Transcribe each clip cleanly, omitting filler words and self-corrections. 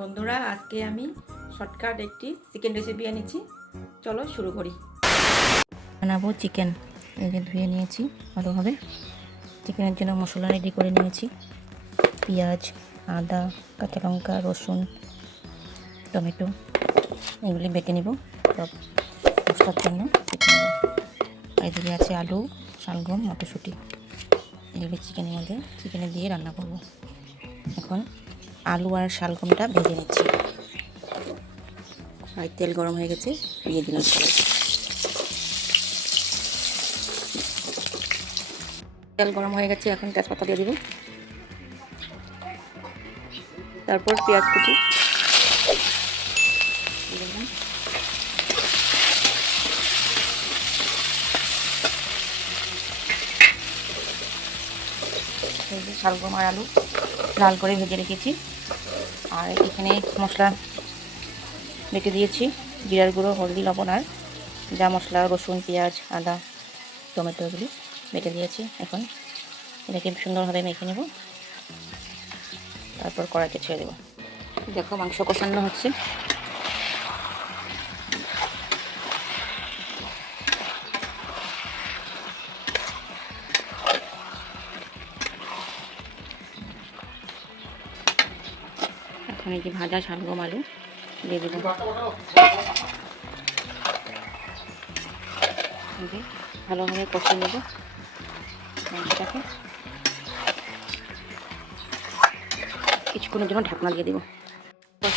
বন্ধুরা, আজকে আমি শর্টকাট একটি চিকেন রেসিপি এনেছি। চলো শুরু করি। বানাবো চিকেন। এই যে ধুয়ে নিয়েছি ভালোভাবে। চিকেনের জন্য মশলা রেডি করে নিয়েছি। পেঁয়াজ, আদা, কাঁচা লঙ্কা, রসুন, টমেটো এগুলি বেটে নেব সব মশলার জন্য। এদিকে আছে আলু, শালগম, মটরশুঁটি। এগুলি চিকেনে দিয়ে রান্না করব। এখন আলু আর শালগমটা ভেজে নিচ্ছি। আর তেল গরম হয়ে গেছে, দিয়ে দিলাম কড়াই। তেল গরম হয়ে গেছে, এখন তেজপাতা দিয়ে দিব। তারপর পেঁয়াজ কুচি দিলাম। শালগম আর আলু লাল করে ভেজে রেখেছি। আর এখানে মশলা বেটে দিয়েছি, জিরার গুঁড়ো, হলদি, লবণ আর যা মশলা, রসুন, পেঁয়াজ, আদা, টমেটো এগুলি বেটে দিয়েছি। এখন এটাকে সুন্দরভাবে মেখে নেব, তারপর কড়াইতে ছেড়ে দেবো। দেখো মাংস কষানো হচ্ছে। এখন এই যে ভাজা শালগম আলু দিয়ে দেবো। ভালোভাবে কষিয়ে নেব মাংসটাকে। কিছুক্ষণের জন্য ঢাকনা দিয়ে দেবো।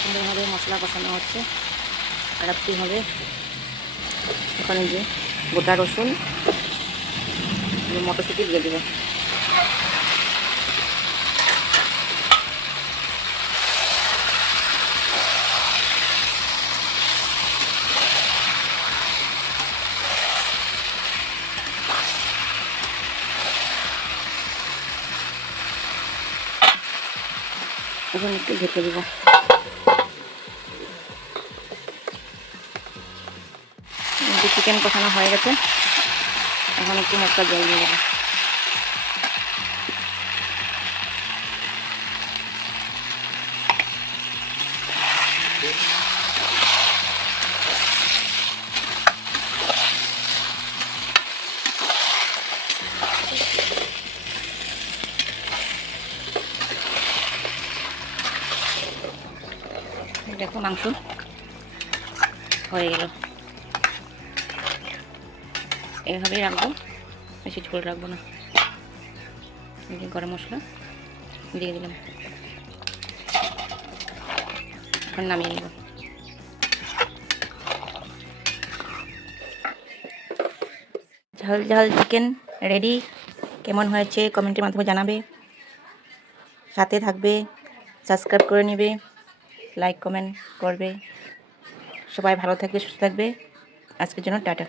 সুন্দরভাবে মশলা কষানো হচ্ছে। আর একটু হবে ওখানে যে গোটা রসুন, মটরশুঁটি দিয়ে দেবো। এখন একটু ঢেকে দেব। চিকেন কষানো হয়ে গেছে, এখন একটু মশলা জল দিয়ে দেবো। দেখো মাংস হয়ে গেল। এভাবেই রাখবো, বেশি ঝোল রাখবো না। গরম মশলা দিয়ে দিলাম, এখন নামিয়ে নেব। ঝাল ঝাল চিকেন রেডি। কেমন হয়েছে কমেন্টের মাধ্যমে জানাবে। সাথে থাকবে, সাবস্ক্রাইব করে নেবে, লাইক কমেন্ট করবে। সবাই ভালো থাকবে, সুস্থ থাকবে। আজকের জন্য টাটা।